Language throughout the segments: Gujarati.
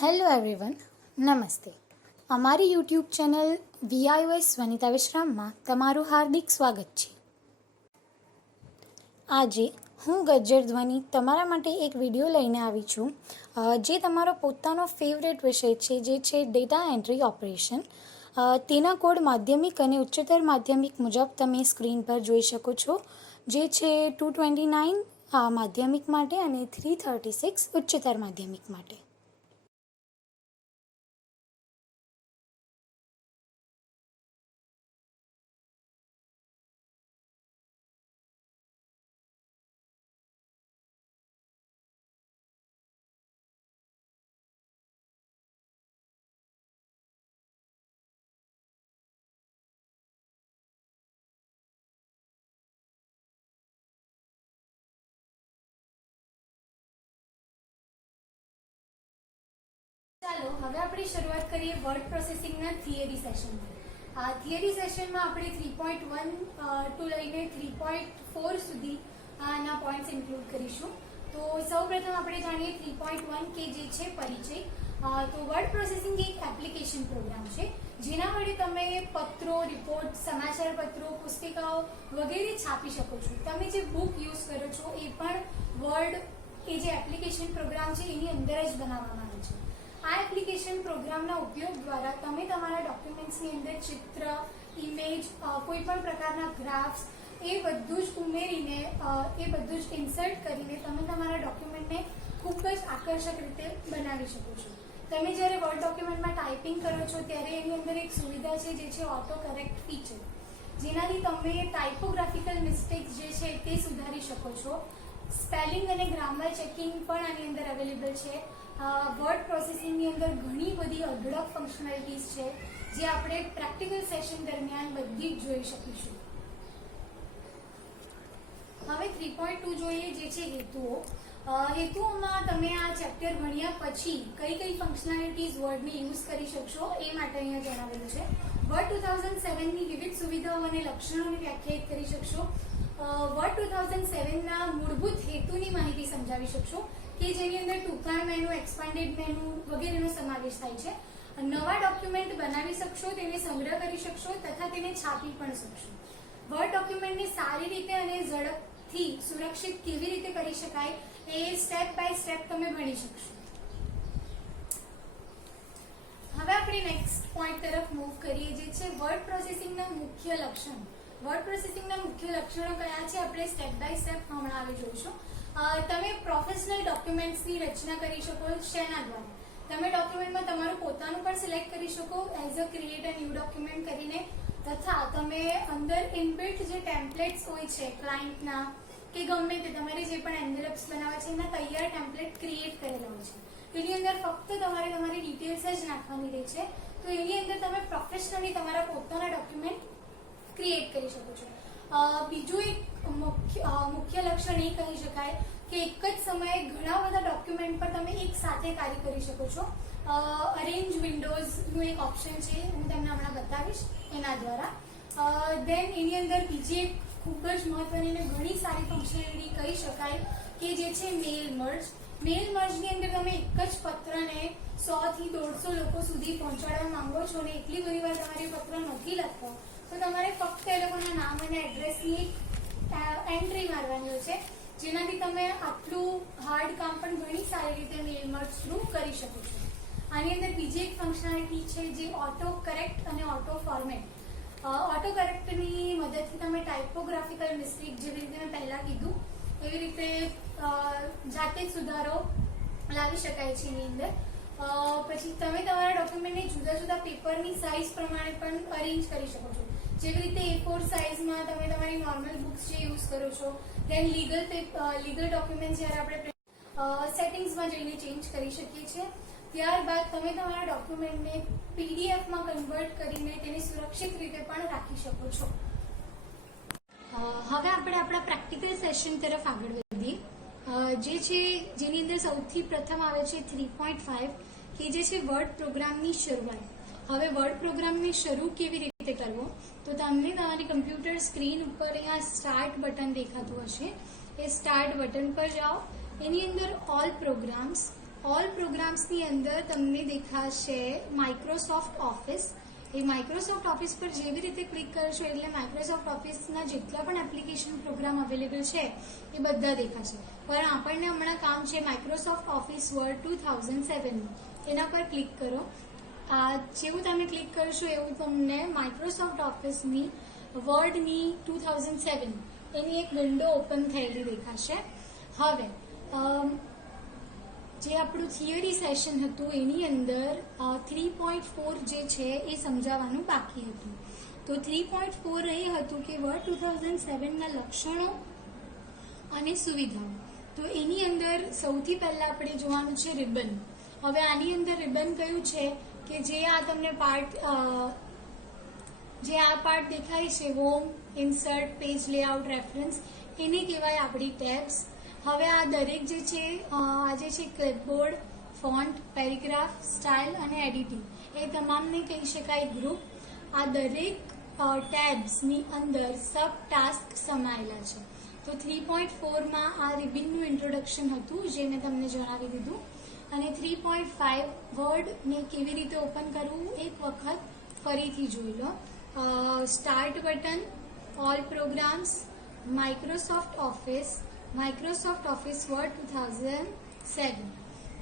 હેલો એવરીવન, નમસ્તે. અમારી યુટ્યુબ ચેનલ VIOS વનિતા વિશ્રામમાં તમારું હાર્દિક સ્વાગત છે. આજે હું ગજ્જર ધ્વનિ તમારા માટે એક વિડીયો લઈને આવી છું, જે તમારો પોતાનો ફેવરેટ વિષય છે, જે છે ડેટા એન્ટ્રી ઓપરેશન. તેના કોડ માધ્યમિક અને ઉચ્ચતર માધ્યમિક મુજબ તમે સ્ક્રીન પર જોઈ શકો છો, જે છે 229 માધ્યમિક માટે અને 336 ઉચ્ચતર માધ્યમિક માટે. ચાલો હવે આપણે શરૂઆત કરીએ વર્ડ પ્રોસેસિંગના થિયરી સેશનમાં. આ થિયરી સેશનમાં આપણે 3.1 ટુ લઈને 3.4 સુધી ના પોઈન્ટ્સ ઇન્ક્લુડ કરીશું. તો સૌપ્રથમ આપણે જાણીએ 3.1 કે જે છે પરિચય. તો વર્ડ પ્રોસેસિંગ એક એપ્લિકેશન પ્રોગ્રામ છે, જેના વડે તમે પત્રો, રિપોર્ટ, સમાચાર પત્રો, પુસ્તિકાઓ વગેરે છાપી શકો છો. તમે જે બુક યુઝ કરો છો એ પણ વર્ડ એ જે એપ્લિકેશન પ્રોગ્રામ છે એની અંદર જ બનાવવામાં આવે છે. આ એપ્લિકેશન પ્રોગ્રામના ઉપયોગ દ્વારા તમે તમારા ડોક્યુમેન્ટ્સની અંદર ચિત્ર, ઇમેજ, કોઈ પણ પ્રકારના ગ્રાફ્સ એ બધું જ ઉમેરીને એ બધું જ ઇન્સર્ટ કરીને તમે તમારા ડોક્યુમેન્ટને ખૂબ જ આકર્ષક રીતે બનાવી શકો છો. તમે જ્યારે વર્ડ ડોક્યુમેન્ટમાં ટાઈપિંગ કરો છો ત્યારે એની અંદર એક સુવિધા છે, જે છે ઓટો કરેક્ટ ફીચર, જેનાથી તમે ટાઇપોગ્રાફિકલ મિસ્ટેક્સ જે છે તે સુધારી શકો છો. સ્પેલિંગ અને ગ્રામર ચેકિંગ પણ આની અંદર અવેલેબલ છે. વર્ડ પ્રોસેસિંગની અંદર ઘણી બધી અઢળક ફંક્શનાલિટીઝ છે, જે આપણે પ્રેક્ટિકલ સેશન દરમિયાન બધી જ જોઈ શકીશું. હવે 3.2 જોઈએ, જે છે હેતુઓ. હેતુઓમાં તમે આ ચેપ્ટર ભણ્યા પછી કઈ કઈ ફંક્શનાલિટીઝ વર્ડની યુઝ કરી શકશો એ માટે અહીંયા જણાવેલું છે. વર્ડ 2007ની વિવિધ સુવિધાઓ અને લક્ષણોને વ્યાખ્યાયિત કરી શકશો. વર્ડ 2007ના મૂળભૂત હેતુની માહિતી સમજાવી શકશો, કે જેની અંદર ટૂંકા મેનુ, એક્સપાન્ડેડ મેનુ વગેરેનો સમાવેશ થાય છે. નવા ડોક્યુમેન્ટ બનાવી શકશો, તેને સંગ્રહ કરી શકશો તથા તેને છાપી પણ શકશો. વર્ડ ડોક્યુમેન્ટને સારી રીતે અને ઝડપથી સુરક્ષિત કેવી રીતે કરી શકાય એ સ્ટેપ બાય સ્ટેપ તમે ભણી શકશો. હવે આપણે નેક્સ્ટ પોઈન્ટ તરફ મૂવ કરીએ, જે છે વર્ડ પ્રોસેસિંગના મુખ્ય લક્ષણો. વર્ડ પ્રોસેસિંગના મુખ્ય લક્ષણો કયા છે આપણે સ્ટેપ બાય સ્ટેપ હમણાં આવી જોઈશું. તમે પ્રોફેશનલ ડોક્યુમેન્ટ્સની રચના કરી શકો. શેના દ્વારા? તમે ડોક્યુમેન્ટમાં તમારું પોતાનું પણ સિલેક્ટ કરી શકો as a create a new document કરીને, તથા તમે અંદર ઇનબિલ્ટ જે ટેમ્પલેટ્સ હોય છે ક્લાયન્ટના કે ગમે તે તમારે જે પણ એન્વેલપ્સ બનાવવા છે એના તૈયાર ટેમ્પલેટ ક્રિએટ કરેલા હોય છે. એની અંદર ફક્ત તમારે તમારી ડિટેલ્સ જ નાખવાની રહે છે. તો એની અંદર તમે પ્રોફેશનલી તમારા પોતાના ડોક્યુમેન્ટ ક્રિએટ કરી શકો છો. બીજું એક મુખ્ય લક્ષણ એ કહી શકાય કે એક જ સમયે ઘણા બધા ડોક્યુમેન્ટ પર તમે એક સાથે કાર્ય કરી શકો છો. અરેન્જ વિન્ડોઝનું એક ઓપ્શન છે, હું તમને હમણાં બતાવીશ એના દ્વારા. દેન એની અંદર બીજી એક ખૂબ જ મહત્વની અને ઘણી સારી ફંક્શનાલિટી કહી શકાય કે જે છે મેલ મર્જ. મેલ મર્જની અંદર તમે એક જ પત્રને 100 થી 150 લોકો સુધી પહોંચાડવા માંગો છો ને એટલી બધી વાર તમારે પત્ર નથી લખવો, તો તમારે ફક્ત એ લોકોના નામ અને એડ્રેસની એન્ટ્રી મારવાની હોય છે, જેનાથી તમે આટલું હાર્ડ કામ પણ ઘણી સારી રીતે મેલ મર્જ થ્રુ કરી શકો છો. આની અંદર બીજી એક ફંક્શનાલિટી છે, જે ઓટો કરેક્ટ અને ઓટો ફોર્મેટ. ઓટો કરેક્ટની મદદથી તમે ટાઇપોગ્રાફિકલ મિસ્ટેક, જેવી રીતે મેં પહેલાં કીધું એવી રીતે જાતે જ સુધારો લાવી શકાય છે એની અંદર. પછી તમે તમારા ડોક્યુમેન્ટને જુદા જુદા પેપરની સાઇઝ પ્રમાણે પણ અરેન્જ કરી શકો છો. જેવી રીતે A4 સાઇઝમાં તમે તમારી નોર્મલ બુક્સ જે યુઝ કરો છો, દેન લીગલ ડોક્યુમેન્ટ જ્યારે આપણે સેટિંગ્સમાં જઈને ચેન્જ કરી શકીએ છીએ. ત્યારબાદ તમે તમારા ડોક્યુમેન્ટને PDFમાં કન્વર્ટ કરીને તેને સુરક્ષિત રીતે પણ રાખી શકો છો. હવે આપણે આપણા પ્રેક્ટિકલ સેશન તરફ આગળ વધીએ, જે છે જેની અંદર સૌથી પ્રથમ આવે છે 3.5 કે જે છે વર્ડ પ્રોગ્રામની શરૂઆત. હવે વર્ડ પ્રોગ્રામને શરૂ કેવી રીતે કરવો, તો તમને તમારી કમ્પ્યુટર સ્ક્રીન ઉપર અહીંયા સ્ટાર્ટ બટન દેખાતું હશે. એ સ્ટાર્ટ બટન પર જાઓ, એની અંદર ઓલ પ્રોગ્રામ્સ, ઓલ પ્રોગ્રામ્સની અંદર તમને દેખાશે માઇક્રોસોફ્ટ ઓફિસ. એ માઇક્રોસોફ્ટ ઓફિસ પર જેવી રીતે ક્લિક કરશો એટલે માઇક્રોસોફ્ટ ઓફિસના જેટલા પણ એપ્લિકેશન પ્રોગ્રામ અવેલેબલ છે એ બધા દેખાશે. પણ આપણને હમણાં કામ છે માઇક્રોસોફ્ટ ઓફિસ વર્ડ 2007. એના પર ક્લિક કરો. જેવું તમે ક્લિક કરશો એવું તમને માઇક્રોસોફ્ટ ઓફિસની વર્ડની 2007 એની એક વિન્ડો ઓપન થયેલી દેખાશે. હવે જે આપણું થિયરી સેશન હતું એની અંદર 3.4 જે છે એ સમજાવવાનું બાકી હતું. તો 3.4 એ હતું કે વર્ડ 2007ના લક્ષણો અને સુવિધાઓ. તો એની અંદર સૌથી પહેલા આપણે જોવાનું છે રિબન. હવે આની અંદર રિબન કયું છે કે જે આ તમને પાર્ટ દેખાય છે home, insert, page layout, reference, એને કહેવાય આપણી ટેબ્સ. હવે આ દરેક જે છે ક્લિપબોર્ડ, ફોન્ટ, પેરેગ્રાફ, સ્ટાઇલ અને એડિટિંગ એ તમામને કહી શકાય ગ્રુપ. આ દરેક ટેબ્સની અંદર સબ ટાસ્ક સમાયેલા છે. તો 3.4માં આ રિબનનું ઇન્ટ્રોડક્શન હતું જે મેં તમને જણાવી દીધું. અને 3.5 વર્ડને કેવી રીતે ઓપન કરવું એક વખત ફરીથી જોઈ લો. Start button, all programs, Microsoft Office Word 2007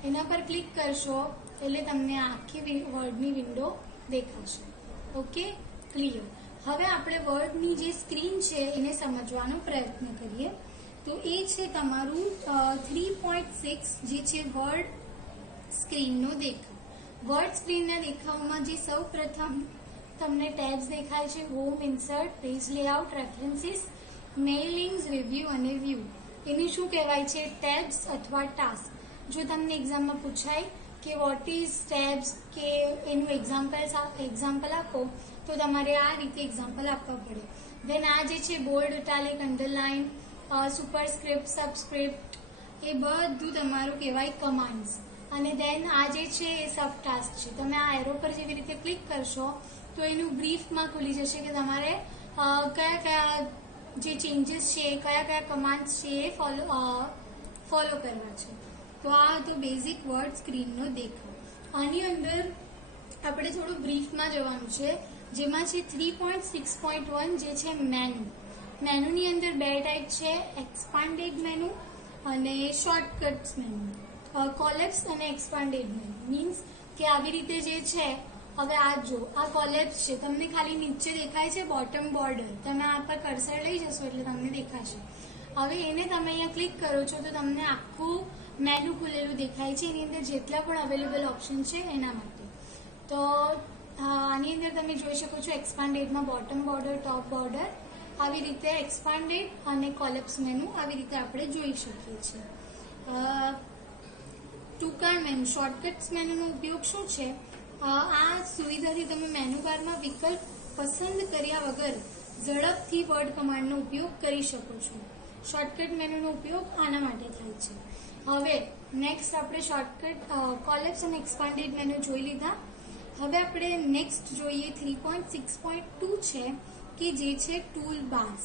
એના પર ક્લિક કરશો એટલે તમને આખી વર્ડની વિન્ડો દેખાશે. Okay, clear. હવે આપણે વર્ડની જે સ્ક્રીન છે એને સમજવાનો પ્રયત્ન કરીએ. તો એ છે તમારું 3.6 જે છે વર્ડ સ્ક્રીનનો દેખાવ. વર્ડ સ્ક્રીનના દેખાવમાં જે સૌ પ્રથમ તમને ટેબ્સ દેખાય છે home, insert, page layout, references, mailings, review અને વ્યૂ. એની શું કહેવાય છે? ટેબ્સ અથવા ટાસ્ક. જો તમને એક્ઝામમાં પૂછાય કે વોટ ઇઝ ટેબ્સ કે એનું એક્ઝામ્પલ આપો તો તમારે આ રીતે એક્ઝામ્પલ આપવા પડે. દેન આ જે છે bold, italic, underline, superscript, subscript એ બધું તમારું કહેવાય કમાન્ડ્સ. અને દેન આ જે છે એ સબ ટાસ્ક છે. તમે આ એરો પર જેવી રીતે ક્લિક કરશો તો એનું બ્રીફમાં ખુલી જશે કે તમારે કયા કયા જે ચેન્જીસ છે, કયા કમાન્ડ્સ છે એ ફોલો કરવા છે. તો આ તો બેઝિક વર્ડ સ્ક્રીનનો દેખાવ. આની અંદર આપણે થોડું બ્રીફમાં જવાનું છે જેમાં છે 3.6.1 જે છે મેનુ. મેનુની અંદર બે ટાઈપ છે, એક્સપાન્ડેડ મેનુ અને શોર્ટકટ્સ મેનુ. કોલેપ્સ અને એક્સપાન્ડેડ મેનુ મીન્સ કે આવી રીતે જે છે. હવે આ જો આ કોલેપ્સ છે, તમને ખાલી નીચે દેખાય છે બોટમ બોર્ડર. તમે આ પર કર્સર લઈ જશો એટલે તમને દેખાશે. હવે એને તમે અહીંયા ક્લિક કરો છો તો તમને આખું મેનુ ખુલેલું દેખાય છે. એની અંદર જેટલા પણ અવેલેબલ ઓપ્શન છે એના માટે. તો આની અંદર તમે જોઈ શકો છો એક્સપાન્ડેડમાં બોટમ બોર્ડર, ટોપ બોર્ડર, આવી રીતે એક્સપાન્ડેડ અને કોલેપ્સ મેનુ આવી રીતે આપણે જોઈ શકીએ છીએ. ટૂંકાણ મેનુ, શોર્ટકટ્સ મેનુનો ઉપયોગ શું છે? આ સુવિધાથી તમે મેનુ બારમાં વિકલ્પ પસંદ કર્યા વગર ઝડપથી વર્ડ કમાન્ડનો ઉપયોગ કરી શકો છો. શોર્ટકટ મેનુનો ઉપયોગ આના માટે થાય છે. હવે નેક્સ્ટ આપણે શોર્ટકટ, કોલેપ્સ અને એક્સપાન્ડેડ મેનુ જોઈ લીધા. હવે આપણે નેક્સ્ટ જોઈએ 3.6.2 છે કે જે છે ટૂલ બાર્સ.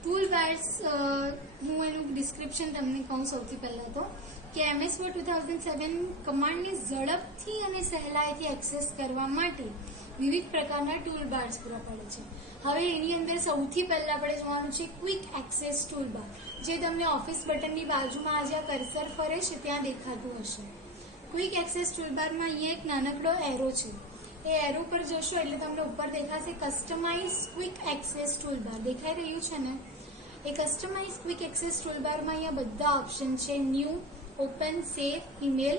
ટૂલ બાર્સ હું એનું ડિસ્ક્રિપ્શન તમને કહું સૌથી પહેલા તો કે MS Word 2007 કમાન્ડને ઝડપથી અને સહેલાઈથી એક્સેસ કરવા માટે વિવિધ પ્રકારના ટૂલ બાર્સ પૂરા પાડે છે. હવે એની અંદર સૌથી પહેલા આપણે જોવાનું છે ક્વિક એક્સેસ ટૂલ બાર, જે તમને ઓફિસ બટનની બાજુમાં આ જ્યાં કર્સર ફરે છે ત્યાં દેખાતું હશે. ક્વિક એક્સેસ ટૂલબારમાં અહીંયા એક નાનકડો એરો છે. એ એરો પર જશો એટલે તમને ઉપર દેખાશે કસ્ટમાઇઝ ક્વિક એક્સેસ ટૂલબાર. દેખાઈ રહ્યું છે ને? એ કસ્ટમાઇઝ ક્વિક એક્સેસ ટૂલબારમાં અહીંયા બધા ઓપ્શન છે, ન્યૂ, ઓપન, સેવ, ઈમેલ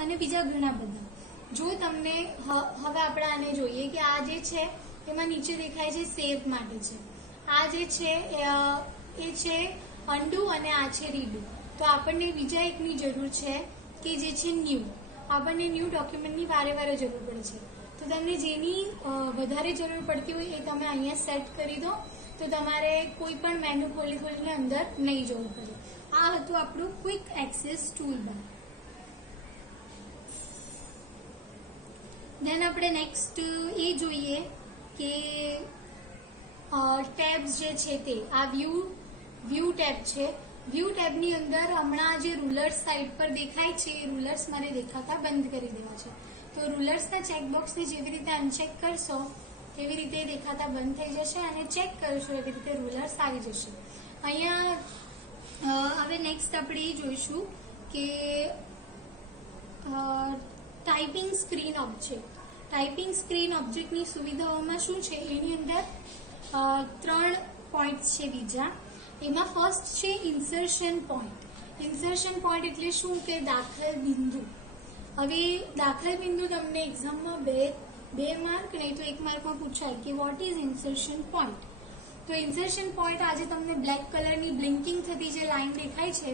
અને બીજા ઘણા બધા. જો તમને હવે આપણે આને જોઈએ કે આ જે છે એમાં નીચે દેખાય છે સેવ માટે છે, આ જે છે એ છે અન્ડુ અને આ છે રીડુ. તો આપણને બીજા એકની જરૂર છે કે જે છે ન્યૂ. આપણને ન્યૂ ડોક્યુમેન્ટની વારે વારે જરૂર પડે છે. તો તમને જેની વધારે જરૂર પડતી હોય એ તમે અહીંયા સેટ કરી દો તો તમારે કોઈ પણ મેનુ ખોલીને અંદર નહીં જવું પડે. આ હતું આપણું ક્વિક એક્સેસ ટૂલબાર. દેન આપણે નેક્સ્ટ એ જોઈએ કે ટેબ્સ જે છે તે આ વ્યૂ ટેબ છે. વ્યૂ ટેબની અંદર હમણાં જે રૂલર્સ સાઈડ પર દેખાય છે એ રૂલર્સ મારે દેખાતા બંધ કરી દેવા છે. તો રૂલર્સના ચેકબોક્સને જેવી રીતે અનચેક કરશો તેવી રીતે દેખાતા બંધ થઈ જશે અને ચેક કરશો એવી રીતે રૂલર્સ આવી જશે. અહીંયા હવે નેક્સ્ટ આપણે એ જોઈશું કે typing screen object. Typing screen ઓબ્જેક્ટની સુવિધાઓમાં શું છે, એની અંદર 3 પોઈન્ટ છે બીજા. એમાં ફર્સ્ટ છે ઇન્સર્શન પોઈન્ટ. ઇન્સર્શન પોઈન્ટ એટલે શું કે દાખલ બિંદુ. હવે દાખલ બિંદુ તમને એક્ઝામમાં બે માર્ક નહીં તો 1 માર્કમાં પૂછાય કે વોટ ઇઝ ઇન્સર્શન પોઈન્ટ. તો ઇન્સર્શન પોઈન્ટ આજે તમને બ્લેક કલરની બ્લિંકિંગ થતી જે લાઈન દેખાય છે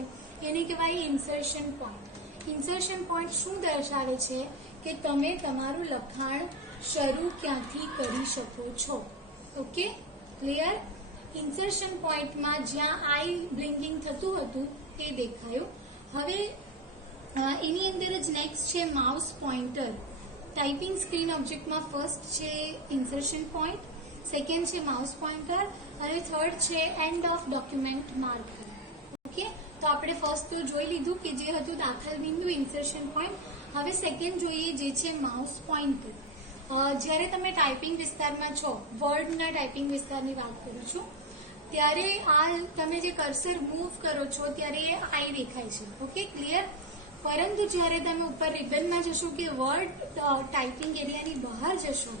એને કહેવાય ઇન્સર્શન પોઈન્ટ. ઇન્સર્શન પોઈન્ટ શું દર્શાવે છે કે તમે તમારું લખાણ શરૂ ક્યાંથી કરી શકો છો. Okay, clear. ઇન્સર્શન પોઈન્ટમાં જ્યાં આઈ બ્લિંકિંગ થતું હતું તે દેખાયું. હવે એની અંદર જ નેક્સ્ટ છે માઉસ પોઇન્ટર. ટાઈપિંગ સ્ક્રીન ઓબ્જેક્ટમાં ફર્સ્ટ છે ઇન્સર્શન પોઈન્ટ, સેકન્ડ છે માઉસ પોઇન્ટર અને થર્ડ છે end of document marker. Okay, તો આપણે ફર્સ્ટ તો જોઈ લીધું કે જે હતું દાખલ બિંદુ, ઇન્સર્શન પોઈન્ટ. હવે સેકન્ડ જોઈએ જે છે માઉસ પોઇન્ટર. જ્યારે તમે ટાઈપિંગ વિસ્તારમાં છો, વર્ડના ટાઈપિંગ વિસ્તારની વાત કરું છું, ત્યારે આ તમે જે કર્સર મૂવ કરો છો ત્યારે એ આઈ દેખાય છે. Okay, clear. પરંતુ જ્યારે તમે ઉપર રિબનમાં જશો કે વર્ડ ટાઈપિંગ એરિયાની બહાર જશો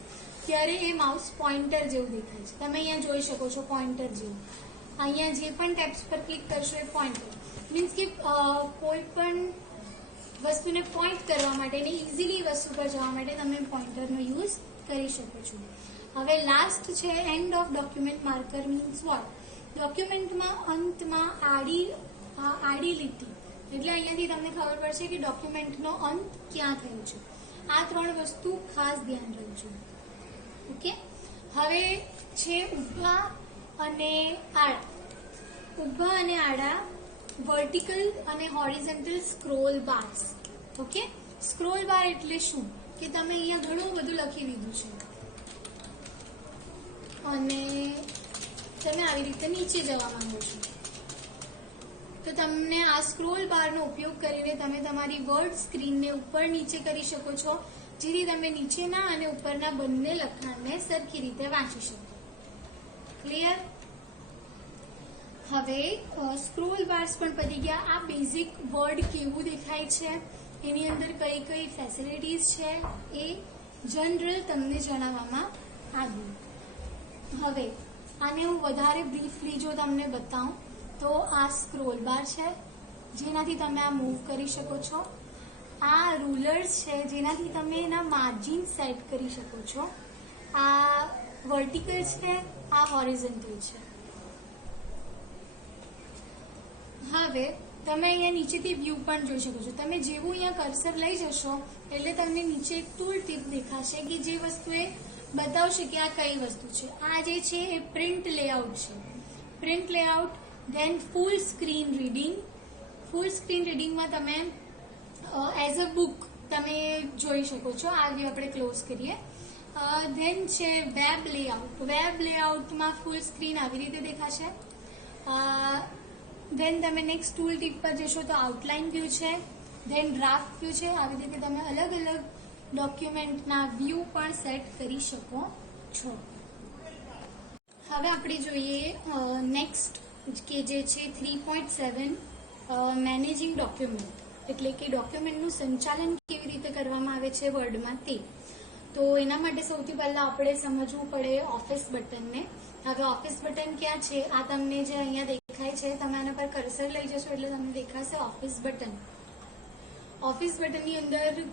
ત્યારે એ માઉસ પોઇન્ટર જેવું દેખાય છે. તમે અહીંયા જોઈ શકો છો પોઇન્ટર જેવું. અહીંયા જે પણ ટેબ્સ પર ક્લિક કરશો એ પોઇન્ટર મીન્સ કે કોઈ પણ વસ્તુને પોઈન્ટ કરવા માટે ને ઇઝીલી વસ્તુ પર જવા માટે તમે પોઇન્ટરનો યુઝ કરી શકો છો. હવે લાસ્ટ છે end of document marker. Means what? ડોક્યુમેન્ટમાં અંતમાં આડી લીટી એટલે અહીંયાથી તમને ખબર પડશે કે ડોક્યુમેન્ટનો અંત ક્યાં થયો છે. આ 3 વસ્તુ ખાસ ધ્યાન રાખજો. ઓકે, હવે છે ઊભા અને આડા. ઊભા અને આડા વર્ટિકલ અને horizontal scroll bars. Okay, scroll bar એટલે શું કે તમે અહીંયા ઘણું બધું લખી દીધું છે અને તમે આવી રીતે નીચે જવા માંગો છો, તો તમને આ સ્ક્રોલ બારનો ઉપયોગ કરીને તમે તમારી વર્ડ સ્ક્રીનને ઉપર નીચે કરી શકો છો, જેથી તમે નીચેના અને ઉપરના બંને લખાણને સરખી રીતે વાંચી શકો. ક્લિયર. હવે સ્ક્રોલ બાર્સ પણ પતી ગયા. આ બેઝિક વર્ડ કેવું દેખાય છે, એની અંદર કઈ કઈ ફેસિલિટીઝ છે એ જનરલ તમને જણાવવામાં આવ્યું. હવે આને હું વધારે બ્રીફલી જો તમને બતાવું તો આ સ્ક્રોલ બાર છે જેનાથી તમે આ મૂવ કરી શકો છો. આ રૂલર્સ છે જેનાથી તમે એના માર્જિન સેટ કરી શકો છો. આ વર્ટિકલ છે, આ હોરિઝોન્ટલ છે. હવે તમે અહીંયા નીચેથી વ્યૂ પણ જોઈ શકો છો. તમે જેવું અહીંયા કર્સર લઈ જશો એટલે તમને નીચે એક ટૂલ ટીપ દેખાશે કે જે વસ્તુ એ બતાવશે કે આ કઈ વસ્તુ છે. આ જે છે એ પ્રિન્ટ લેઆઉટ છે. પ્રિન્ટ લેઆઉટ, ધેન ફૂલ સ્ક્રીન રીડિંગ. ફૂલ સ્ક્રીન રીડિંગમાં તમે એઝ અ બુક તમે જોઈ શકો છો. આ વ્યૂ આપણે ક્લોઝ કરીએ. ધેન છે વેબ લેઆઉટ. વેબ લેઆઉટમાં ફૂલ સ્ક્રીન આવી રીતે દેખાશે. ધેન તમે નેક્સ્ટ ટૂલ ટીપ પર જશો તો આઉટલાઇન વ્યૂ છે, ધેન ડ્રાફ્ટ વ્યૂ છે. આવી રીતે તમે અલગ અલગ ડોક્યુમેન્ટના વ્યૂ પણ સેટ કરી શકો છો. હવે આપણે જોઈએ નેક્સ્ટ કે જે છે 3.7 મેનેજિંગ ડોક્યુમેન્ટ, એટલે કે ડોક્યુમેન્ટનું સંચાલન કેવી રીતે કરવામાં આવે છે વર્ડમાં તે. તો એના માટે સૌથી પહેલા આપણે સમજવું પડે ઓફિસ બટનને. હવે ઓફિસ બટન ક્યાં છે? આ તમને જે અહીંયા દેખાય છે, તમે આના પર કર્સર લઈ જશો એટલે તમને દેખાશે ઓફિસ બટન. ઓફિસ બટનની અંદર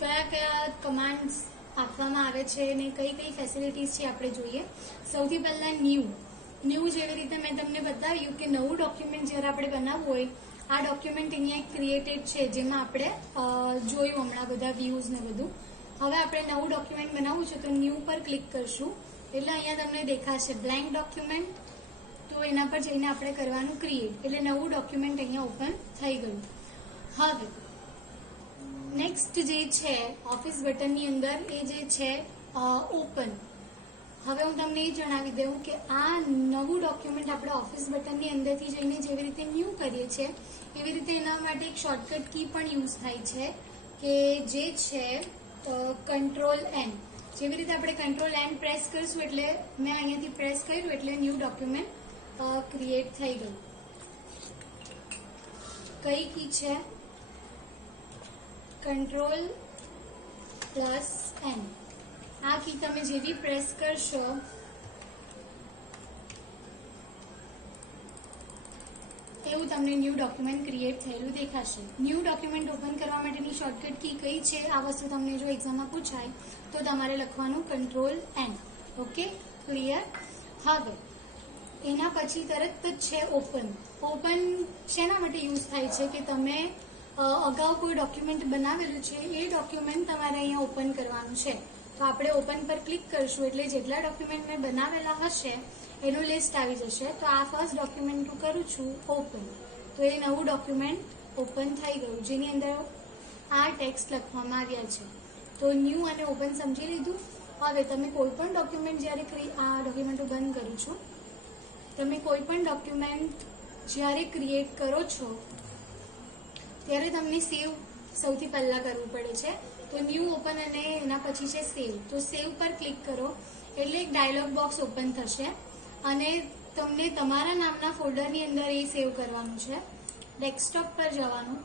કયા કયા કમાન્ડ્સ આપવામાં આવે છે અને કઈ કઈ ફેસિલિટીઝ છે આપણે જોઈએ. સૌથી પહેલા ન્યૂ જેવી રીતે મેં તમને બતાવ્યું કે નવું ડોક્યુમેન્ટ જ્યારે આપણે બનાવવું હોય, આ ડોક્યુમેન્ટ અહીંયા ક્રિએટેડ છે જેમાં આપણે જોયું હમણાં બધા વ્યૂઝ ને બધું. હવે આપણે નવું ડોક્યુમેન્ટ બનાવવું છે તો ન્યૂ પર ક્લિક કરશું એટલે અહીંયા તમને દેખાશે બ્લેન્ક ડોક્યુમેન્ટ. તો એના પર જઈને આપણે કરવાનું ક્રિએટ, એટલે નવું ડોક્યુમેન્ટ અહીંયા ઓપન થઈ ગયું. હવે નેક્સ્ટ જે છે ઓફિસ બટનની અંદર એ જે છે ઓપન. હવે હું તમને એ જણાવી દઉં કે આ નવું ડોક્યુમેન્ટ આપણે ઓફિસ બટનની અંદરથી જઈને જેવી રીતે ન્યૂ કરીએ છીએ એવી રીતે એના માટે એક શોર્ટકટ કી પણ યુઝ થાય છે કે જે છે કંટ્રોલ એન. જેવી રીતે આપણે કંટ્રોલ એન પ્રેસ કરીશું એટલે મેં અહીંયાથી પ્રેસ કર્યું એટલે ન્યૂ ડોક્યુમેન્ટ ક્રિએટ થઈ ગયું. કઈ કી છે? Control plus N. આ કી તમે જેવી પ્રેસ કરશો એવું તમને ન્યૂ ડોક્યુમેન્ટ ક્રિએટ થયેલું દેખાશે. ન્યૂ ડોક્યુમેન્ટ ઓપન કરવા માટેની શોર્ટકટ કી કઈ છે? આ વસ્તુ તમને જો એક્ઝામમાં પૂછાય તો તમારે લખવાનું કંટ્રોલ એન. Okay, clear? હવે એના પછી તરત જ છે ઓપન. ઓપન શેના માટે યુઝ થાય છે કે તમે અગાઉ કોઈ ડોક્યુમેન્ટ બનાવેલું છે એ ડોક્યુમેન્ટ તમારે અહીંયા ઓપન કરવાનું છે. તો આપણે ઓપન પર ક્લિક કરશું એટલે જેટલા ડોક્યુમેન્ટ મેં બનાવેલા હશે એનું લિસ્ટ આવી જશે. તો આ ફર્સ્ટ ડોક્યુમેન્ટ હું કરું છું ઓપન. તો એ નવું ડોક્યુમેન્ટ ઓપન થઈ ગયું જેની અંદર આ ટેક્સ્ટ લખવામાં આવ્યા છે. તો ન્યૂ અને ઓપન સમજી લીધું. હવે તમે કોઈ પણ ડોક્યુમેન્ટ જ્યારે આ ડોક્યુમેન્ટ હું બંધ કરું છું, તમે કોઈ પણ ડોક્યુમેન્ટ જ્યારે ક્રિએટ કરો છો ત્યારે તમને સેવ સૌથી પહેલા કરવું પડે છે. તો ન્યૂ ઓપન અને એના પછી છે સેવ. તો સેવ પર ક્લિક કરો એટલે એક ડાયલોગ બોક્સ ઓપન થશે અને તમને તમારા નામના ફોલ્ડરની અંદર એ સેવ કરવાનું છે. ડેસ્કટોપ પર જવાનું,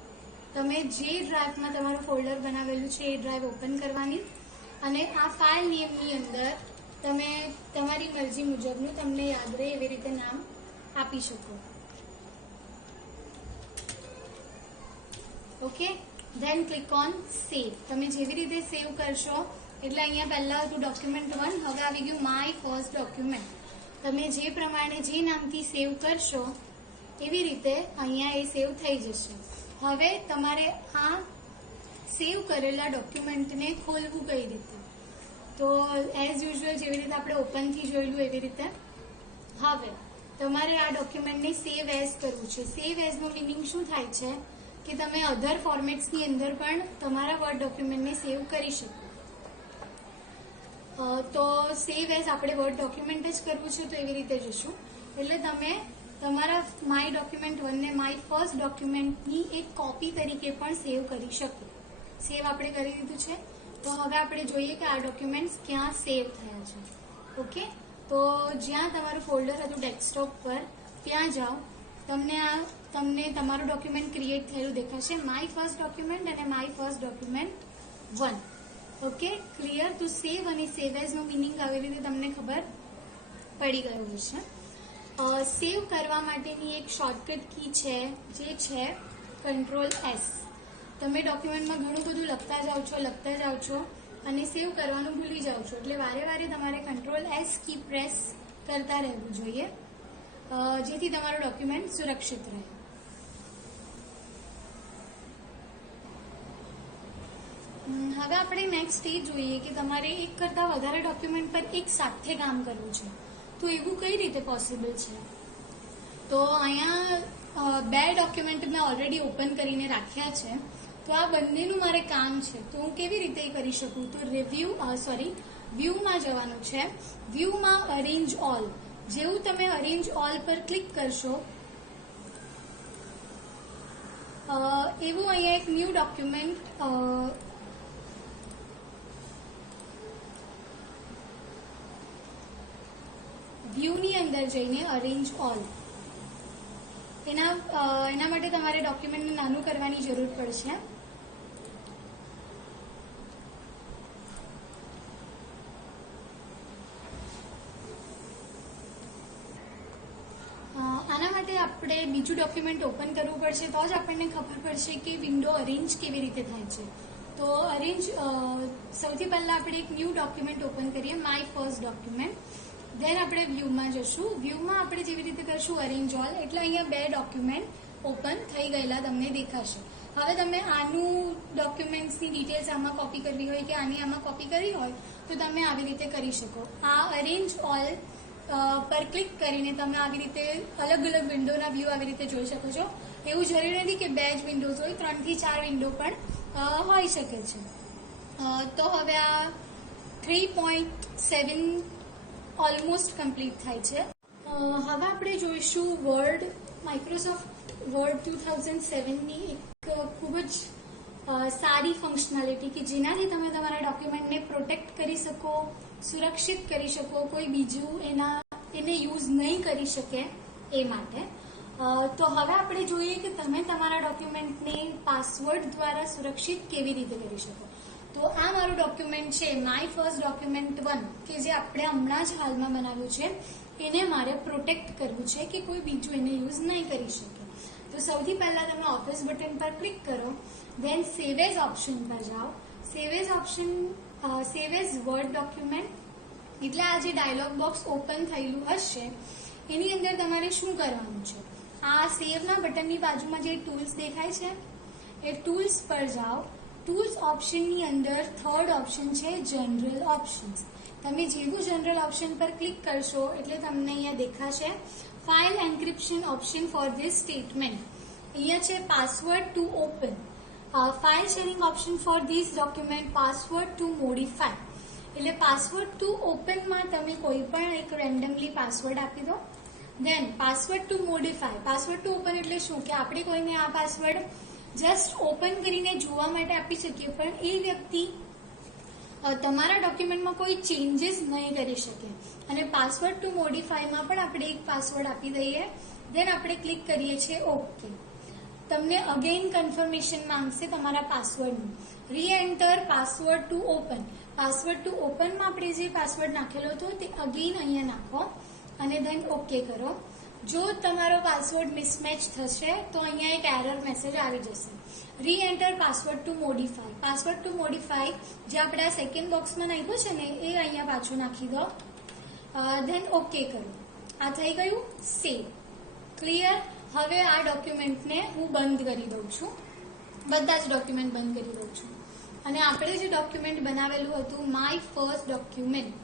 તમે જે ડ્રાઈવમાં તમારું ફોલ્ડર બનાવેલું છે એ ડ્રાઈવ ઓપન કરવાની અને આ ફાઇલ નેમની અંદર તમે તમારી મરજી મુજબનું તમને યાદ રહે એવી રીતે નામ આપી શકો. ઓકે, ધેન ક્લિક ઓન સેવ. તમે જેવી રીતે સેવ કરશો એટલે અહીંયા પહેલા હતું ડોક્યુમેન્ટ 1, હવે આવી ગયું માય ફર્સ્ટ ડોક્યુમેન્ટ. તમે જે પ્રમાણે જે નામથી સેવ કરશો એવી રીતે અહીંયા એ સેવ થઈ જશે. હવે તમારે આ સેવ કરેલા ડોક્યુમેન્ટને ખોલવું કઈ રીતે? તો એઝ યુઝ્યુઅલ જેવી રીતે આપણે ઓપનથી જોયેલું એવી રીતે હવે તમારે આ ડોક્યુમેન્ટને સેવ એઝ કરવું છે. સેવ એઝનું મિનિંગ શું થાય છે કે તમે અધર ફોર્મેટ્સની અંદર પણ તમારા વર્ડ ડોક્યુમેન્ટને સેવ કરી શકો. તો સેવ એઝ આપણે વર્ડ ડોક્યુમેન્ટ જ કરવું છે તો એવી રીતે જશું એટલે તમે તમારા માય ડોક્યુમેન્ટ 1 ને માય ફર્સ્ટ ડોક્યુમેન્ટની એક કોપી તરીકે પણ સેવ કરી શકો. સેવ આપણે કરી દીધું છે. તો હવે આપણે જોઈએ કે આ ડોક્યુમેન્ટ્સ ક્યાં સેવ થયા છે. ઓકે, તો જ્યાં તમારું ફોલ્ડર હતું ડેસ્કટોપ પર ત્યાં જાઓ. તમને તમારું ડોક્યુમેન્ટ ક્રિએટ થયેલું દેખાશે, માય ફર્સ્ટ ડોક્યુમેન્ટ અને my first document 1. Okay, clear? તો સેવ અને સેવ એઝનું મિનિંગ આવી રીતે તમને ખબર પડી ગયું હશે. સેવ કરવા માટેની એક શોર્ટકટ કી છે જે છે કંટ્રોલ એસ. તમે ડોક્યુમેન્ટમાં ઘણું બધું લખતા જાઓ છો અને સેવ કરવાનું ભૂલી જાઓ છો એટલે વારે વારે તમારે કંટ્રોલ એસ કી પ્રેસ કરતા રહેવું જોઈએ જેથી તમારું ડોક્યુમેન્ટ સુરક્ષિત રહે. હવે આપણે નેક્સ્ટ એ જોઈએ કે તમારે એક કરતાં વધારે ડોક્યુમેન્ટ પર એક સાથે કામ કરવું છે તો એવું કઈ રીતે પોસિબલ છે? તો અહીંયા 2 ડોક્યુમેન્ટ મેં ઓલરેડી ઓપન કરીને રાખ્યા છે. તો આ બંનેનું મારે કામ છે તો હું કેવી રીતે કરી શકું? તો વ્યૂમાં જવાનું છે. વ્યૂમાં અરેન્જ ઓલ. જેવું તમે અરેન્જ ઓલ પર ક્લિક કરશો એવું અહીંયા એક ન્યૂ ડોક્યુમેન્ટ વ્યૂની અંદર જઈને અરેન્જ ઓલ એના માટે તમારે ડોક્યુમેન્ટને નાનું કરવાની જરૂર પડશે. આના માટે આપણે બીજું ડોક્યુમેન્ટ ઓપન કરવું પડશે તો જ આપણને ખબર પડશે કે વિન્ડો અરેન્જ કેવી રીતે થાય છે. તો અરેન્જ સૌથી પહેલા આપણે એક ન્યૂ ડોક્યુમેન્ટ ઓપન કરીએ, માય ફર્સ્ટ ડોક્યુમેન્ટ. ધેન આપણે વ્યૂમાં જશું. વ્યૂમાં આપણે જેવી રીતે કરશું અરેન્જ ઓલ એટલે અહીંયા 2 ડોક્યુમેન્ટ ઓપન થઈ ગયેલા તમને દેખાશે. હવે તમે આનું ડોક્યુમેન્ટ્સની ડિટેલ્સ આમાં કોપી કરવી હોય કે આની આમાં કોપી કરવી હોય તો તમે આવી રીતે કરી શકો. આ અરેન્જ ઓલ પર ક્લિક કરીને તમે આવી રીતે અલગ અલગ વિન્ડોના વ્યૂ આવી રીતે જોઈ શકો છો. એવું જરૂરી નથી કે 2 જ વિન્ડોઝ હોય, 3 થી 4 વિન્ડો પણ હોઈ શકે છે. તો હવે આ 3.7 ઓલમોસ્ટ કમ્પ્લીટ થાય છે. હવે આપણે જોઈશું માઇક્રોસોફ્ટ વર્ડ 2007ની એક ખૂબ જ સારી ફંક્શનાલિટી કે જેનાથી તમે તમારા ડોક્યુમેન્ટને પ્રોટેક્ટ કરી શકો, સુરક્ષિત કરી શકો, કોઈ બીજું એને યુઝ નહીં કરી શકે એ માટે. તો હવે આપણે જોઈએ કે તમે તમારા ડોક્યુમેન્ટને પાસવર્ડ દ્વારા સુરક્ષિત કેવી રીતે કરી શકો. તો આ મારું ડોક્યુમેન્ટ છે માય ફર્સ્ટ ડોક્યુમેન્ટ 1 કે જે આપણે હમણાં જ હાલમાં બનાવ્યું છે. એને મારે પ્રોટેક્ટ કરવું છે કે કોઈ બીજું એને યુઝ નહીં કરી શકે. તો સૌથી પહેલા તમે ઓફિસ બટન પર ક્લિક કરો, દેન સેવ એઝ ઓપ્શન પર જાઓ. સેવ એઝ વર્ડ ડોક્યુમેન્ટ એટલે આ જે ડાયલોગ બોક્સ ઓપન થયેલું હશે એની અંદર તમારે શું કરવાનું છે, આ સેવના બટનની બાજુમાં જે ટૂલ્સ દેખાય છે એ ટૂલ્સ પર જાઓ. ટૂલ્સ ઓપ્શનની અંદર થર્ડ ઓપ્શન છે જનરલ ઓપ્શન્સ. તમે જેવું જનરલ ઓપ્શન પર ક્લિક કરશો એટલે તમને અહીંયા દેખાશે file encryption option for this statement. અહીંયા છે password to open, file sharing option for this document, password to modify. એટલે પાસવર્ડ ટુ ઓપનમાં તમે કોઈ પણ એક રેન્ડમલી પાસવર્ડ આપી દો. Then password to modify. Password to open એટલે શું કે આપણે કોઈને આ પાસવર્ડ જસ્ટ ઓપન કરીને જોવા માટે આપી શકીએ પણ એ વ્યક્તિ તમારા ડોક્યુમેન્ટમાં કોઈ ચેન્જીસ નહીં કરી શકે. અને પાસવર્ડ ટુ મોડિફાયમાં પણ આપણે એક પાસવર્ડ આપી દઈએ, દેન આપણે ક્લિક કરીએ છીએ ઓકે. તમને અગેઇન કન્ફર્મેશન માંગશે તમારા પાસવર્ડનું. Reenter password to open. Password to ઓપનમાં આપણે જે પાસવર્ડ નાખેલો હતો તે અગેઇન અહીંયા નાખો અને દેન ઓકે કરો. જો તમારો પાસવર્ડ મિસમેચ થશે તો અહીંયા એક એરર મેસેજ આવી જશે. Reenter password to modify. Password to modify જે આપણે આ સેકન્ડ બોક્સમાં નાખ્યું છે ને એ અહીંયા પાછું નાખી દો, દેન ઓકે કરો. આ થઈ ગયું સેવ. ક્લિયર. હવે આ ડોક્યુમેન્ટને હું બંધ કરી દઉં છું, બધા જ ડોક્યુમેન્ટ બંધ કરી દઉં છું. અને આપણે જે ડોક્યુમેન્ટ બનાવેલું હતું my first document,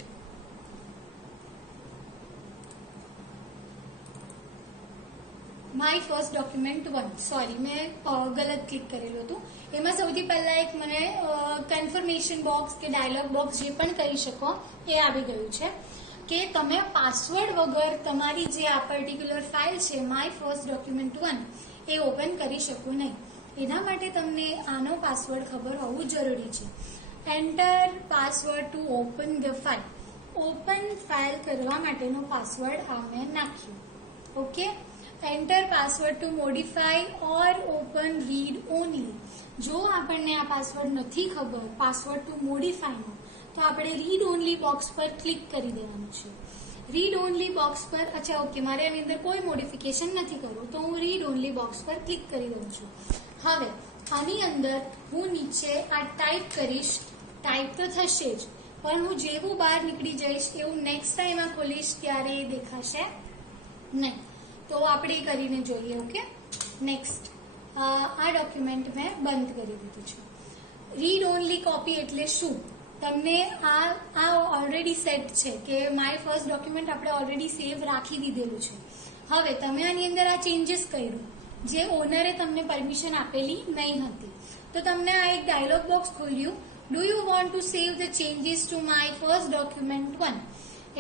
my first document 1, sorry મેં ગલત ક્લિક કરેલું હતું. એમાં સૌથી પહેલા એક મને કન્ફર્મેશન બોક્સ કે ડાયલોગ બોક્સ જે પણ કહી શકો એ આવી ગયું છે કે તમે પાસવર્ડ વગર તમારી જે આ પર્ટિક્યુલર ફાઇલ છે my first document 1 A open કરી શકો નહીં. એના માટે તમને આનો પાસવર્ડ ખબર હોવું જરૂરી છે. Enter password to open the file. Open file કરવા માટેનો પાસવર્ડ આ મેં નાખ્યો. Okay. Enter password to modify or open read only. જો આપણને આ પાસવર્ડ નથી ખબર પાસવર્ડ ટુ મોડિફાયનો તો આપણે રીડ ઓનલી બોક્સ પર ક્લિક કરી દેવાનું છે. રીડ ઓનલી બોક્સ પર, અચ્છા ઓકે, મારે આની અંદર કોઈ મોડિફિકેશન નથી કરવું તો હું રીડ ઓનલી બોક્સ પર ક્લિક કરી દઉં છું. હવે આની અંદર હું નીચે આ ટાઈપ કરીશ. ટાઈપ તો થશે જ પણ હું જેવું બહાર નીકળી જઈશ એવું નેક્સ્ટ ટાઈમ આ ખોલીશ ત્યારે એ દેખાશે નહીં. તો આપણે એ કરીને જોઈએ. ઓકે. નેક્સ્ટ. આ ડોક્યુમેન્ટ મેં બંધ કરી દીધું છે. રીડ ઓનલી કોપી એટલે શું? તમને આ ઓલરેડી સેટ છે કે માય ફર્સ્ટ ડોક્યુમેન્ટ આપણે ઓલરેડી સેવ રાખી દીધેલું છે. હવે તમે આની અંદર આ ચેન્જીસ કર્યું જે ઓનરે તમને પરમિશન આપેલી નહીં હતી તો તમને આ એક ડાયલોગ બોક્સ ખોલ્યું, do you want to save the changes to my first document 1.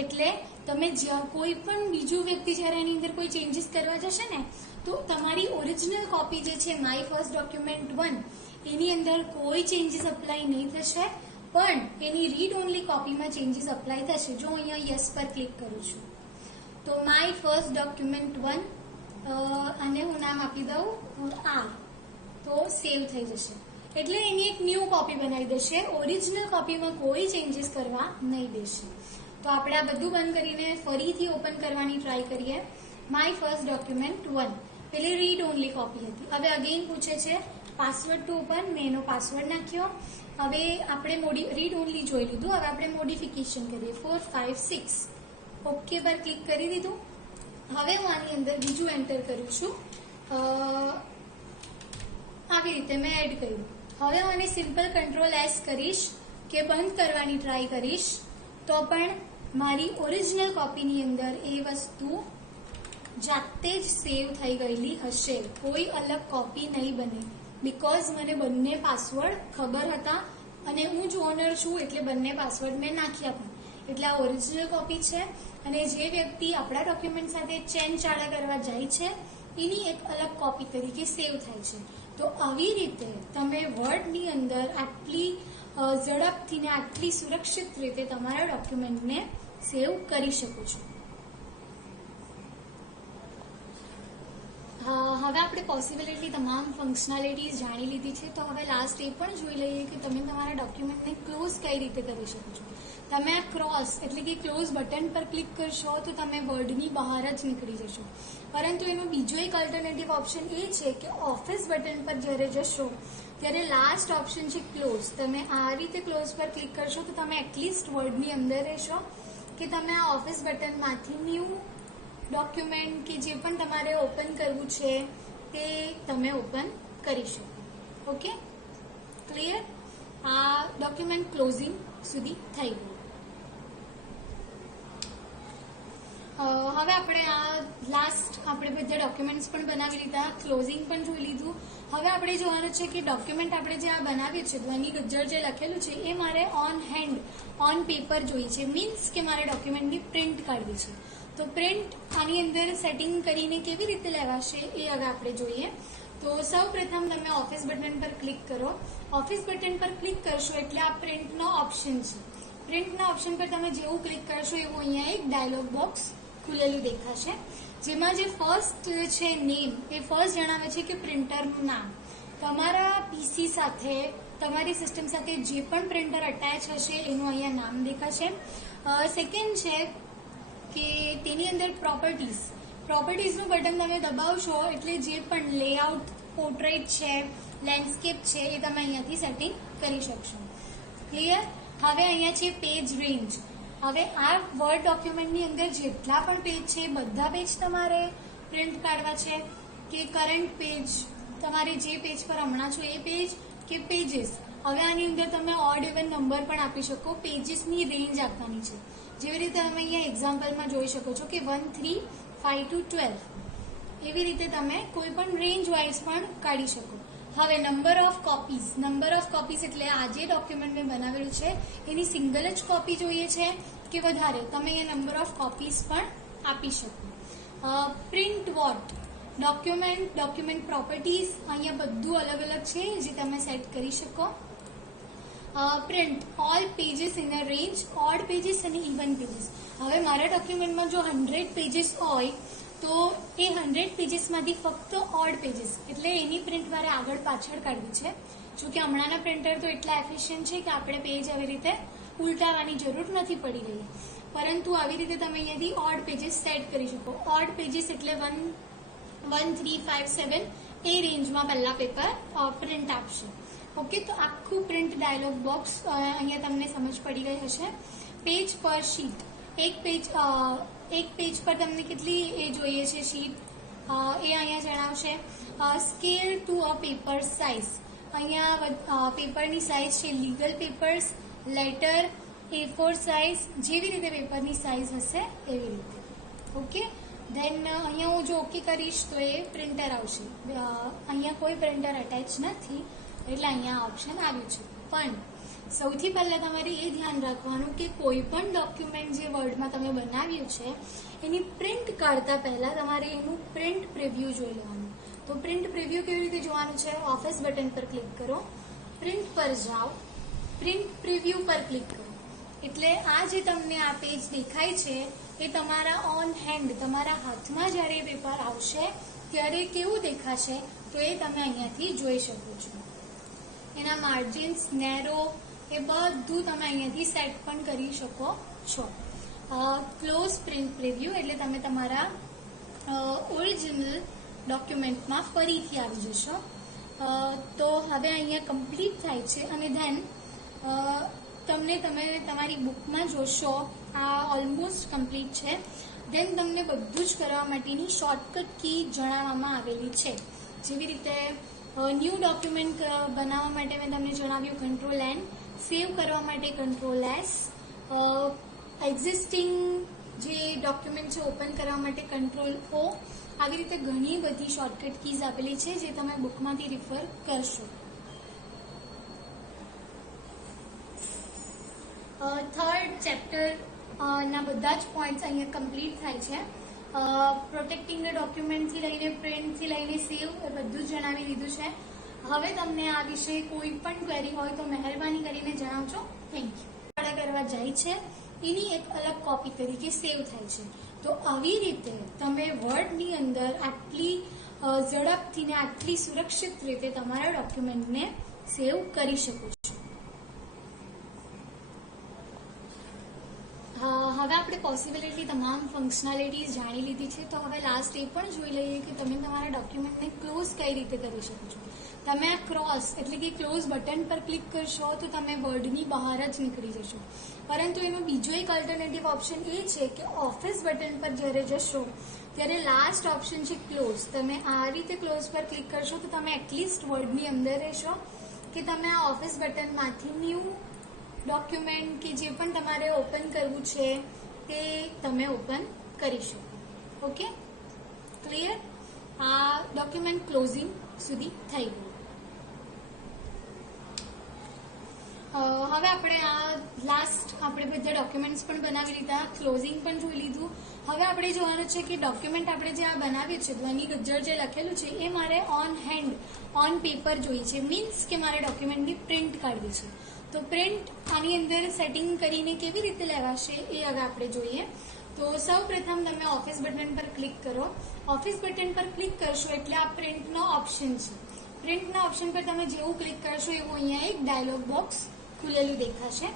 એટલે તમે કોઈ પણ બીજું વ્યક્તિ જ્યારે એની અંદર કોઈ ચેન્જીસ કરવા જશે ને તો તમારી ઓરિજિનલ કોપી જે છે માય ફર્સ્ટ ડોક્યુમેન્ટ 1 એની અંદર કોઈ ચેન્જીસ અપ્લાય નહીં થશે પણ એની રીડ ઓનલી કોપીમાં ચેન્જીસ અપ્લાય થશે. જો અહીંયા યસ પર ક્લિક કરું છું તો માય ફર્સ્ટ ડોક્યુમેન્ટ 1 અને હું નામ આપી દઉં આ, તો સેવ થઈ જશે. એટલે એની એક ન્યૂ કોપી બનાવી દેશે, ઓરિજિનલ કોપીમાં કોઈ ચેન્જીસ કરવા નહીં દેશે. તો આપણે આ બધું બંધ કરીને ફરીથી ઓપન કરવાની ટ્રાય કરીએ. માય ફર્સ્ટ ડોક્યુમેન્ટ 1 પેલી રીડ ઓનલી કોપી હતી. હવે અગેઇન પૂછે છે પાસવર્ડ ટુ ઓપન. મેં એનો પાસવર્ડ નાખ્યો. હવે આપણે રીડ ઓનલી જોઈ લીધું. હવે આપણે મોડિફિકેશન કરીએ 4, 5, 6. ઓકે પર ક્લિક કરી દીધું. હવે હું આની અંદર બીજું એન્ટર કરું છું. આવી રીતે મેં એડ કર્યું. હવે હું આને સિમ્પલ કંટ્રોલ એસ કરીશ કે બંધ કરવાની ટ્રાય કરીશ તો પણ મારી ઓરિજિનલ કોપીની અંદર એ વસ્તુ જાતે જ સેવ થઈ ગયેલી હશે. કોઈ અલગ કોપી નહીં બને બીકોઝ મને બંને પાસવર્ડ ખબર હતા અને હું જ ઓનર છું એટલે બંને પાસવર્ડ મેં નાખ્યા. પણ એટલે આ ઓરિજિનલ કોપી છે અને જે વ્યક્તિ આપણા ડોક્યુમેન્ટ સાથે ચેનચાળા કરવા જાય છે એની એક અલગ કોપી તરીકે સેવ થાય છે. તો આવી રીતે તમે વર્ડની અંદર આટલી ઝડપથી ને આટલી સુરક્ષિત રીતે તમારા ડોક્યુમેન્ટને સેવ કરી શકો છો. હવે આપણે પોસિબલ એટલી તમામ ફંક્શનાલિટીઝ જાણી લીધી છે. તો હવે લાસ્ટ એ પણ જોઈ લઈએ કે તમે તમારા ડોક્યુમેન્ટને ક્લોઝ કઈ રીતે કરી શકો છો. તમે આ ક્રોસ એટલે કે ક્લોઝ બટન પર ક્લિક કરશો તો તમે વર્ડની બહાર જ નીકળી જશો. પરંતુ એનો બીજો એક અલ્ટરનેટિવ ઓપ્શન એ છે કે ઓફિસ બટન પર જ્યારે જશો ત્યારે લાસ્ટ ઓપ્શન છે ક્લોઝ. તમે આ રીતે ક્લોઝ પર ક્લિક કરશો તો તમે એટલીસ્ટ વર્ડની અંદર રહેશો કે તમે આ ઓફિસ બટનમાંથી ન્યૂ ડોક્યુમેન્ટ કે જે પણ તમારે ઓપન કરવું છે તે તમે ઓપન કરી શકો. Okay, clear? આ ડોક્યુમેન્ટ ક્લોઝિંગ સુધી થઈ ગયું. હવે આપણે આ લાસ્ટ આપણે બધા ડોક્યુમેન્ટ્સ પણ બનાવી લીધા, ક્લોઝિંગ પણ જોઈ લીધું. હવે આપણે જોવાનું છે કે ડોક્યુમેન્ટ આપણે જે આ બનાવ્યું છે ધ્વનિ ગજ્જર જે લખેલું છે એ મારે ઓન હેન્ડ ઓન પેપર જોઈએ છે. મીન્સ કે મારે ડોક્યુમેન્ટની પ્રિન્ટ કાઢવી છે. તો પ્રિન્ટ આની અંદર સેટિંગ કરીને કેવી રીતે લેવાશે એ હવે આપણે જોઈએ. તો સૌ પ્રથમ તમે ઓફિસ બટન પર ક્લિક કરો. ઓફિસ બટન પર ક્લિક કરશો એટલે આ પ્રિન્ટનો ઓપ્શન છે. પ્રિન્ટના ઓપ્શન પર તમે જેવું ક્લિક કરશો એવું અહીંયા એક ડાયલોગ બોક્સ ખુલેલું દેખાશે, જેમાં જે ફર્સ્ટ છે નેમ એ ફર્સ્ટ જણાવે છે કે પ્રિન્ટરનું નામ. તમારા પીસી સાથે તમારી સિસ્ટમ સાથે જે પણ પ્રિન્ટર અટેચ હશે એનું અહીંયા નામ દેખાશે. સેકન્ડ છે કે તેની અંદર પ્રોપર્ટીઝનું બટન તમે દબાવશો એટલે જે પણ લેઆઉટ, પોર્ટ્રેટ છે, લેન્ડસ્કેપ છે એ તમે અહીંયાથી સેટિંગ કરી શકશો. ક્લિયર? હવે અહીંયા છે પેજ રેન્જ. હવે આ વર્ડ ડોક્યુમેન્ટની અંદર જેટલા પણ પેજ છે બધા પેજ તમારે પ્રિન્ટ કાઢવા છે કે કરંટ પેજ, તમારે જે પેજ પર હમણાં છો એ પેજ કે પેજીસ. હવે આની અંદર તમે ઓડ ઇવન નંબર પણ આપી શકો. પેજીસની રેન્જ આપવાની છે. જેવી રીતે તમે અહીંયા એક્ઝામ્પલમાં જોઈ શકો છો કે 1, 3, 5 to 12 એવી રીતે તમે કોઈ પણ રેન્જ વાઇઝ પણ કાઢી શકો. હવે નંબર ઓફ કોપીઝ એટલે આ જે ડોક્યુમેન્ટ મેં બનાવેલું છે એની સિંગલ જ કોપી જોઈએ છે કે વધારે, તમે અહીંયા નંબર ઓફ કોપીઝ પણ આપી શકો. પ્રિન્ટ વોટ, ડોક્યુમેન્ટ પ્રોપર્ટીઝ અહીંયા બધું અલગ અલગ છે જે તમે સેટ કરી શકો. Print all pages in a range, odd pages અને ઇવન પેજીસ. હવે મારા ડોક્યુમેન્ટમાં જો 100 પેજીસ હોય તો એ 100 પેજીસમાંથી ફક્ત ઓડ પેજીસ એટલે એની પ્રિન્ટ મારે આગળ પાછળ કાઢવી છે. જો કે હમણાંના પ્રિન્ટર તો એટલા એફિશિયન્ટ છે કે આપણે પેજ આવી રીતે ઉલટાવવાની જરૂર નથી પડી રહી. પરંતુ આવી રીતે તમે અહીંયાથી ઓડ પેજીસ સેટ કરી શકો. ઓડ પેજીસ એટલે 1, 3, 5, 7 એ રેન્જમાં પહેલા પેપર પ્રિન્ટ આપશે. ઓકે, તો આખું પ્રિન્ટ ડાયલોગ બોક્સ અહીંયા તમને સમજ પડી ગઈ હશે. પેજ પર શીટ, એક પેજ પર તમને કેટલી એ જોઈએ છે શીટ એ અહીંયા જણાવશે. Scale to a paper size, અહીંયા પેપરની સાઇઝ છે legal papers, letter, A4 size, જેવી રીતે પેપરની સાઇઝ હશે એવી રીતે. ઓકે, દેન અહીંયા હું જો ઓકે કરીશ તો એ પ્રિન્ટર આવશે. અહીંયા કોઈ પ્રિન્ટર અટેચ નથી એટલે અહીંયા ઓપ્શન આવ્યું છે. પણ સૌથી પહેલાં તમારે એ ધ્યાન રાખવાનું કે કોઈ પણ ડોક્યુમેન્ટ જે વર્ડમાં તમે બનાવ્યું છે એની પ્રિન્ટ કાઢતા પહેલાં તમારે એનું પ્રિન્ટ પ્રિવ્યૂ જોઈ લેવાનું. તો પ્રિન્ટ પ્રિવ્યૂ કેવી રીતે જોવાનું છે? ઓફિસ બટન પર ક્લિક કરો, પ્રિન્ટ પર જાઓ, પ્રિન્ટ પ્રિવ્યૂ પર ક્લિક કરો. એટલે આ જે તમને આ પેજ દેખાય છે એ તમારા ઓન હેન્ડ, તમારા હાથમાં જ્યારે પેપર આવશે ત્યારે કેવું દેખાશે તો એ તમે અહીંયાથી જોઈ શકો છો. એના માર્જિન્સ, નેરો એ બધું તમે અહીંયાથી સેટ પણ કરી શકો છો. ક્લોઝ પ્રિન્ટ પ્રિવ્યૂ એટલે તમે તમારા ઓરિજિનલ ડોક્યુમેન્ટમાં ફરીથી આવી જશો. તો હવે અહીંયા કમ્પ્લીટ થાય છે અને ધેન તમે તમારી બુકમાં જોશો આ ઓલમોસ્ટ કમ્પ્લીટ છે. દેન તમને બધું જ કરવા માટેની શોર્ટકટ કી જણાવવામાં આવેલી છે. જેવી રીતે ન્યૂ ડોક્યુમેન્ટ બનાવવા માટે મેં તમને જણાવ્યું Ctrl+N, સેવ કરવા માટે Ctrl+S, એક્ઝિસ્ટિંગ જે ડોક્યુમેન્ટ છે ઓપન કરવા માટે Ctrl+O. આવી રીતે ઘણી બધી શોર્ટકટ કીઝ આપેલી છે જે તમે બુકમાંથી રિફર કરશો. થર્ડ ચેપ્ટર ના બધા જ પોઈન્ટ્સ અહીંયા કમ્પ્લીટ થાય છે. પ્રોટેક્ટિંગ ધ ડોક્યુમેન્ટથી લઈને પ્રિન્ટથી લઈને સેવ એ બધું જ જણાવી દીધું છે. હવે તમને આ વિશે કોઈ પણ ક્વેરી હોય તો મહેરબાની કરીને જણાવજો. Thank you. કરવા જાય છે એની એક અલગ કોપી તરીકે સેવ થાય છે. તો આવી રીતે તમે વર્ડની અંદર આટલી ઝડપથી ને આટલી સુરક્ષિત રીતે તમારા ડોક્યુમેન્ટને સેવ કરી શકો છો. હવે આપણે પોસિબિલિટી તમામ ફંક્શનાલિટીઝ જાણી લીધી છે. તો હવે લાસ્ટ એ પણ જોઈ લઈએ કે તમે તમારા ડોક્યુમેન્ટને ક્લોઝ કઈ રીતે કરી શકો છો. તમે આ ક્રોસ એટલે કે ક્લોઝ બટન પર ક્લિક કરશો તો તમે વર્ડની બહાર જ નીકળી જશો. પરંતુ એનો બીજો એક અલ્ટરનેટિવ ઓપ્શન એ છે કે ઓફિસ બટન પર જ્યારે જશો ત્યારે લાસ્ટ ઓપ્શન છે ક્લોઝ. તમે આ રીતે ક્લોઝ પર ક્લિક કરશો તો તમે એટલીસ્ટ વર્ડની અંદર રહેશો કે તમે આ ઓફિસ બટનમાંથી ન્યૂ ડોક્યુમેન્ટ કે જે પણ તમારે ઓપન કરવું છે તે તમે ઓપન કરી શકો. Okay, clear? આ ડોક્યુમેન્ટ ક્લોઝિંગ સુધી થઈ ગયું. હવે આપણે આ લાસ્ટ આપણે બધા ડોક્યુમેન્ટ્સ પણ બનાવી લીધા, ક્લોઝિંગ પણ જોઈ લીધું. હવે આપણે જોવાનું છે કે ડોક્યુમેન્ટ આપણે જે આ બનાવ્યું છે ધ્વનિ ગજ્જર જે લખેલું છે એ મારે ઓન હેન્ડ ઓન પેપર જોઈએ છે. મીન્સ કે મારે ડોક્યુમેન્ટની પ્રિન્ટ કાઢવી છે. તો પ્રિન્ટ આની અંદર સેટિંગ કરીને કેવી રીતે લેવાશે એ હવે આપણે જોઈએ. તો સૌ પ્રથમ તમે ઓફિસ બટન પર ક્લિક કરો. ઓફિસ બટન પર ક્લિક કરશો એટલે આ પ્રિન્ટનો ઓપ્શન છે. પ્રિન્ટના ઓપ્શન પર તમે જેવું ક્લિક કરશો એવું અહીંયા એક ડાયલોગ બોક્સ ખુલેલું દેખાશે,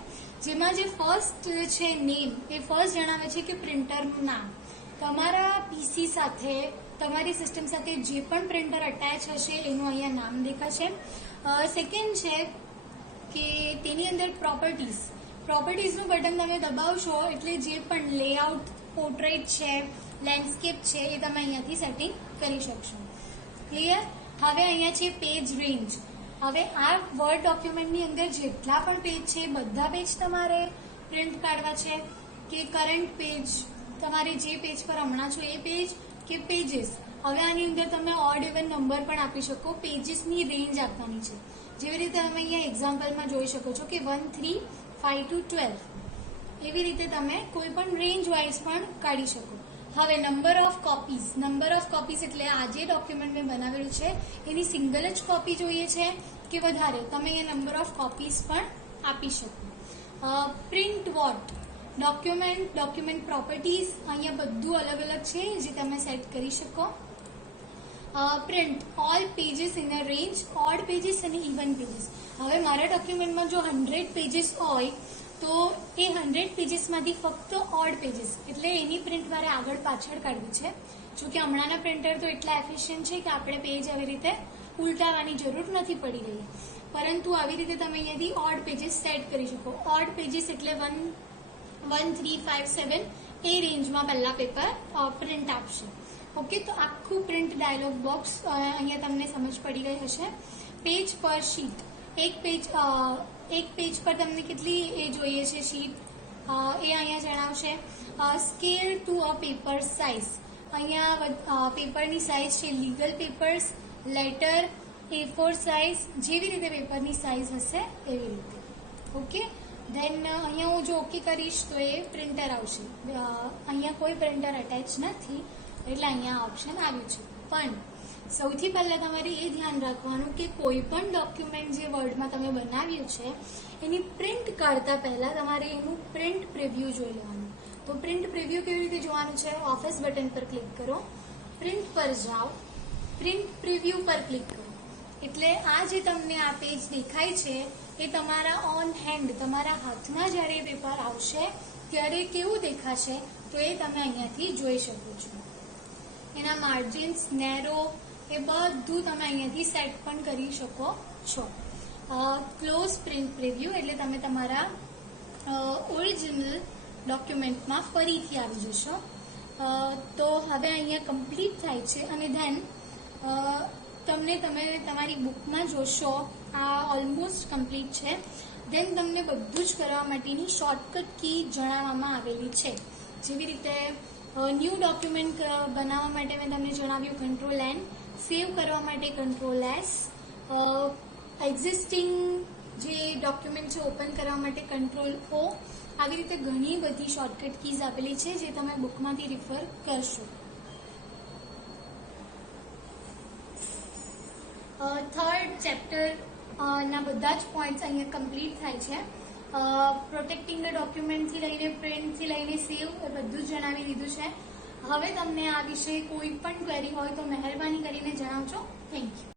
જેમાં જે ફર્સ્ટ છે નેમ એ ફર્સ્ટ જણાવે છે કે પ્રિન્ટરનું નામ. તમારા પીસી સાથે તમારી સિસ્ટમ સાથે જે પણ પ્રિન્ટર અટેચ હશે એનું અહીંયા નામ દેખાશે. સેકન્ડ છે કે તેની અંદર પ્રોપર્ટીઝનું બટન તમે દબાવશો એટલે જે પણ લેઆઉટ, પોર્ટ્રેટ છે, લેન્ડસ્કેપ છે એ તમે અહીંયાથી સેટિંગ કરી શકશો. ક્લિયર? હવે અહીંયા છે પેજ રેન્જ. હવે આ વર્ડ ડોક્યુમેન્ટની અંદર જેટલા પણ પેજ છે બધા પેજ તમારે પ્રિન્ટ કાઢવા છે કે કરંટ પેજ, તમારે જે પેજ પર હમણાં છો એ પેજ કે પેજીસ. હવે આની અંદર તમે ઓડ ઇવન નંબર પણ આપી શકો. પેજીસની રેન્જ આપવાની છે. જેવી રીતે તમે અહીંયા એક્ઝામ્પલમાં જોઈ શકો છો કે 1, 3, 5 to 12 એવી રીતે તમે કોઈ પણ રેન્જ વાઇઝ પણ કાઢી શકો. હવે નંબર ઓફ કોપીઝ એટલે આ જે ડોક્યુમેન્ટ મેં બનાવેલું છે એની સિંગલ જ કોપી જોઈએ છે કે વધારે, તમે અહીંયા નંબર ઓફ કોપીઝ પણ આપી શકો. પ્રિન્ટ વોટ, ડોક્યુમેન્ટ પ્રોપર્ટીઝ અહીંયા બધું અલગ અલગ છે જે તમે સેટ કરી શકો. Print all pages in a range, odd pages અને ઇવન પેજીસ. હવે મારા ડોક્યુમેન્ટમાં જો 100 પેજીસ હોય તો એ 100 પેજીસમાંથી ફક્ત ઓડ પેજીસ એટલે એની પ્રિન્ટ મારે આગળ પાછળ કાઢવી છે. જોકે હમણાંના પ્રિન્ટર તો એટલા એફિશિયન્ટ છે કે આપણે પેજ આવી રીતે ઉલટાવવાની જરૂર નથી પડી રહી. પરંતુ આવી રીતે તમે અહીંયાથી ઓડ પેજીસ સેટ કરી શકો. ઓડ પેજીસ એટલે 1, 3, 5, 7 એ રેન્જમાં પહેલા પેપર પ્રિન્ટ આપશે. ઓકે, તો આખું પ્રિન્ટ ડાયલોગ બોક્સ અહીંયા તમને સમજ પડી ગઈ હશે. પેજ પર શીટ, એક પેજ પર તમને કેટલી એ જોઈએ છે શીટ એ અહીંયા જણાવશે. Scale to a paper size, અહીંયા પેપરની સાઇઝ છે legal papers, letter, A4 size, જેવી રીતે પેપરની સાઇઝ હશે એવી રીતે. ઓકે, દેન અહીંયા હું જો ઓકે કરીશ તો એ પ્રિન્ટર આવશે. અહીંયા કોઈ પ્રિન્ટર અટેચ નથી એટલે અહીંયા ઓપ્શન આવ્યું છે. પણ સૌથી પહેલા તમારે એ ધ્યાન રાખવાનું કે કોઈ પણ ડોક્યુમેન્ટ જે વર્ડમાં તમે બનાવ્યું છે એની પ્રિન્ટ કાઢતા પહેલા તમારે એનું પ્રિન્ટ પ્રિવ્યુ જોઈ લેવાનું. તો પ્રિન્ટ પ્રિવ્યુ કેવી રીતે જોવાનું છે? ઓફિસ બટન પર ક્લિક કરો, પ્રિન્ટ પર જાઓ, પ્રિન્ટ પ્રિવ્યુ પર ક્લિક કરો. એટલે આ જે તમને આ પેજ દેખાય છે એ તમારા ઓન હેન્ડ, તમારા હાથમાં જ્યારે પેપર આવશે ત્યારે કેવું દેખાશે તો એ તમે અહીંયાથી જોઈ શકો છો. એના માર્જિન્સ, નેરો એ બધું તમે અહીંયાથી સેટ પણ કરી શકો છો. ક્લોઝ પ્રિન્ટ પ્રિવ્યુ એટલે તમે તમારા ઓરિજિનલ ડોક્યુમેન્ટમાં ફરીથી આવી જશો. તો હવે અહીંયા કમ્પ્લીટ થાય છે અને ધેન તમે તમારી બુકમાં જોશો આ ઓલમોસ્ટ કમ્પ્લીટ છે. દેન તમને બધું જ કરવા માટેની શોર્ટકટ કી જણાવવામાં આવેલી છે. જેવી રીતે ન્યૂ ડોક્યુમેન્ટ બનાવવા માટે મેં તમને જણાવ્યું Ctrl+N, સેવ કરવા માટે Ctrl+S, એક્ઝિસ્ટિંગ જે ડોક્યુમેન્ટ છે ઓપન કરવા માટે Ctrl+O આવી રીતે ઘણી બધી શોર્ટકટ કીઝ આપેલી છે જે તમે બુકમાંથી રિફર કરશો. થર્ડ ચેપ્ટર ના બધા જ પોઈન્ટ્સ અહીંયા કમ્પ્લીટ થાય છે. પ્રોટેક્ટિંગ ધ ડોક્યુમેન્ટથી લઈને પ્રિન્ટથી લઈને સેવ એ બધું જ જણાવી દીધું છે. હવે તમને આ વિશે કોઈ પણ ક્વેરી હોય તો મહેરબાની કરીને જણાવજો. Thank you.